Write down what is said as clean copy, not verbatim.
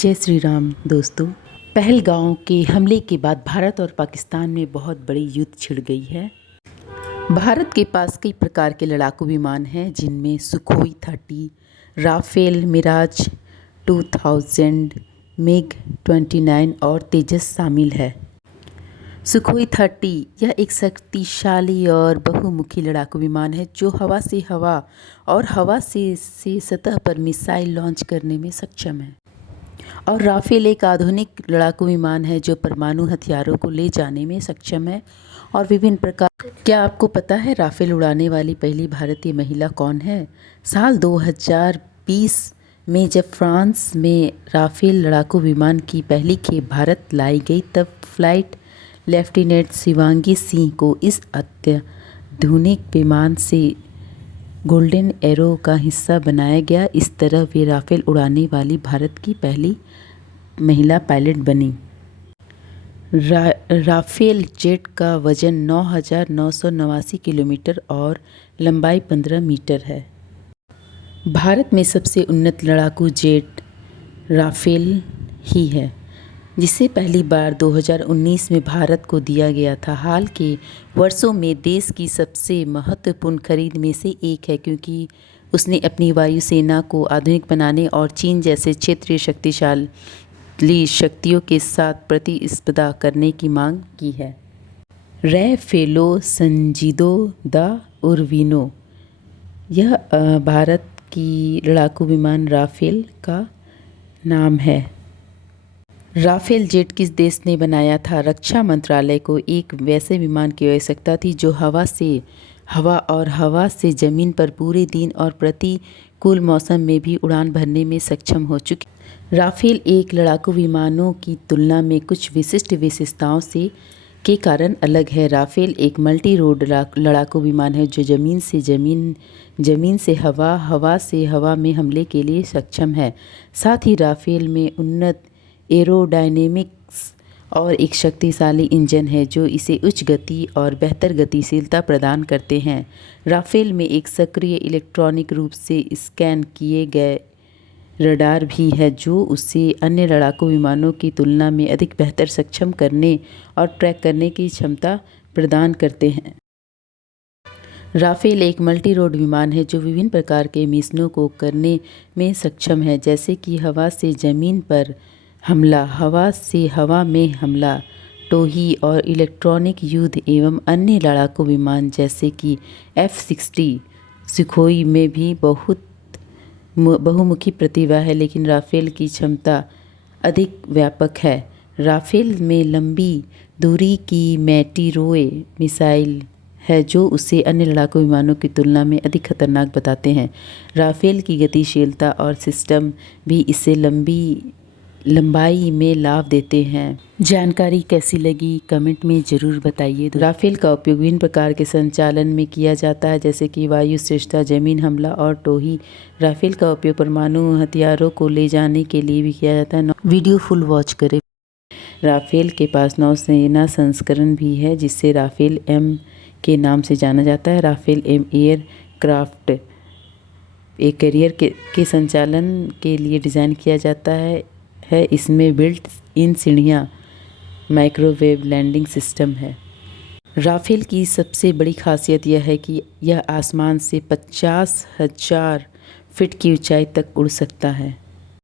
जय श्री राम दोस्तों। पहलगांव के हमले के बाद भारत और पाकिस्तान में बहुत बड़ी युद्ध छिड़ गई है। भारत के पास कई प्रकार के लड़ाकू विमान हैं, जिनमें सुखोई 30, राफेल, मिराज 2000, मिग 29 और तेजस शामिल है। सुखोई 30 यह एक शक्तिशाली और बहुमुखी लड़ाकू विमान है जो हवा से हवा और हवा से सतह पर मिसाइल लॉन्च करने में सक्षम है। और राफेल एक आधुनिक लड़ाकू विमान है जो परमाणु हथियारों को ले जाने में सक्षम है और विभिन्न प्रकार। क्या आपको पता है राफेल उड़ाने वाली पहली भारतीय महिला कौन है? साल 2020 में जब फ्रांस में राफेल लड़ाकू विमान की पहली खेप भारत लाई गई, तब फ्लाइट लेफ्टिनेंट शिवांगी सिंह को इस अत्याधुनिक विमान से गोल्डन एरो का हिस्सा बनाया गया। इस तरह वे राफेल उड़ाने वाली भारत की पहली महिला पायलट बनी। राफेल जेट का वजन 9,989 किलोमीटर और लंबाई 15 मीटर है। भारत में सबसे उन्नत लड़ाकू जेट राफेल ही है, जिसे पहली बार 2019 में भारत को दिया गया था। हाल के वर्षों में देश की सबसे महत्वपूर्ण खरीद में से एक है, क्योंकि उसने अपनी वायुसेना को आधुनिक बनाने और चीन जैसे क्षेत्रीय शक्तिशाली शक्तियों के साथ प्रतिस्पर्धा करने की मांग की है। रैफेलो संजीदो द उर्विनो, यह भारत की लड़ाकू विमान राफेल का नाम है। राफेल जेट किस देश ने बनाया था? रक्षा मंत्रालय को एक वैसे विमान की आवश्यकता थी जो हवा से हवा और हवा से ज़मीन पर पूरे दिन और प्रतिकूल मौसम में भी उड़ान भरने में सक्षम हो चुकी। राफेल एक लड़ाकू विमानों की तुलना में कुछ विशिष्ट विशेषताओं से के कारण अलग है। राफेल एक मल्टी रोड लड़ाकू विमान है जो ज़मीन से हवा, हवा से हवा में हमले के लिए सक्षम है। साथ ही राफेल में उन्नत एरोडायनेमिक्स और एक शक्तिशाली इंजन है जो इसे उच्च गति और बेहतर गतिशीलता प्रदान करते हैं। राफेल में एक सक्रिय इलेक्ट्रॉनिक रूप से स्कैन किए गए रडार भी है जो उसे अन्य लड़ाकू विमानों की तुलना में अधिक बेहतर सक्षम करने और ट्रैक करने की क्षमता प्रदान करते हैं। राफेल एक मल्टी रोड विमान है जो विभिन्न प्रकार के मिशनों को करने में सक्षम है, जैसे कि हवा से ज़मीन पर हमला, हवा से हवा में हमला, टोही और इलेक्ट्रॉनिक युद्ध एवं अन्य लड़ाकू विमान जैसे कि F-60 सुखोई में भी बहुत बहुमुखी प्रतिभा है, लेकिन राफेल की क्षमता अधिक व्यापक है। राफेल में लंबी दूरी की मैटिरोए मिसाइल है जो उसे अन्य लड़ाकू विमानों की तुलना में अधिक खतरनाक बताते हैं। राफेल की गतिशीलता और सिस्टम भी इसे लंबाई में लाभ देते हैं। जानकारी कैसी लगी कमेंट में ज़रूर बताइए। राफेल का उपयोग विभिन्न प्रकार के संचालन में किया जाता है, जैसे कि वायु श्रेष्ठता, जमीन हमला और टोही। राफेल का उपयोग परमाणु हथियारों को ले जाने के लिए भी किया जाता है। वीडियो फुल वॉच करें। राफेल के पास नौसेना संस्करण भी है जिसे राफेल एम के नाम से जाना जाता है। राफेल एम एयर क्राफ्ट एक कैरियर के संचालन के लिए डिज़ाइन किया जाता है। इसमें बिल्ट इन सीढ़ियाँ माइक्रोवेव लैंडिंग सिस्टम है। राफेल की सबसे बड़ी खासियत यह है कि यह आसमान से 50,000 फीट की ऊंचाई तक उड़ सकता है।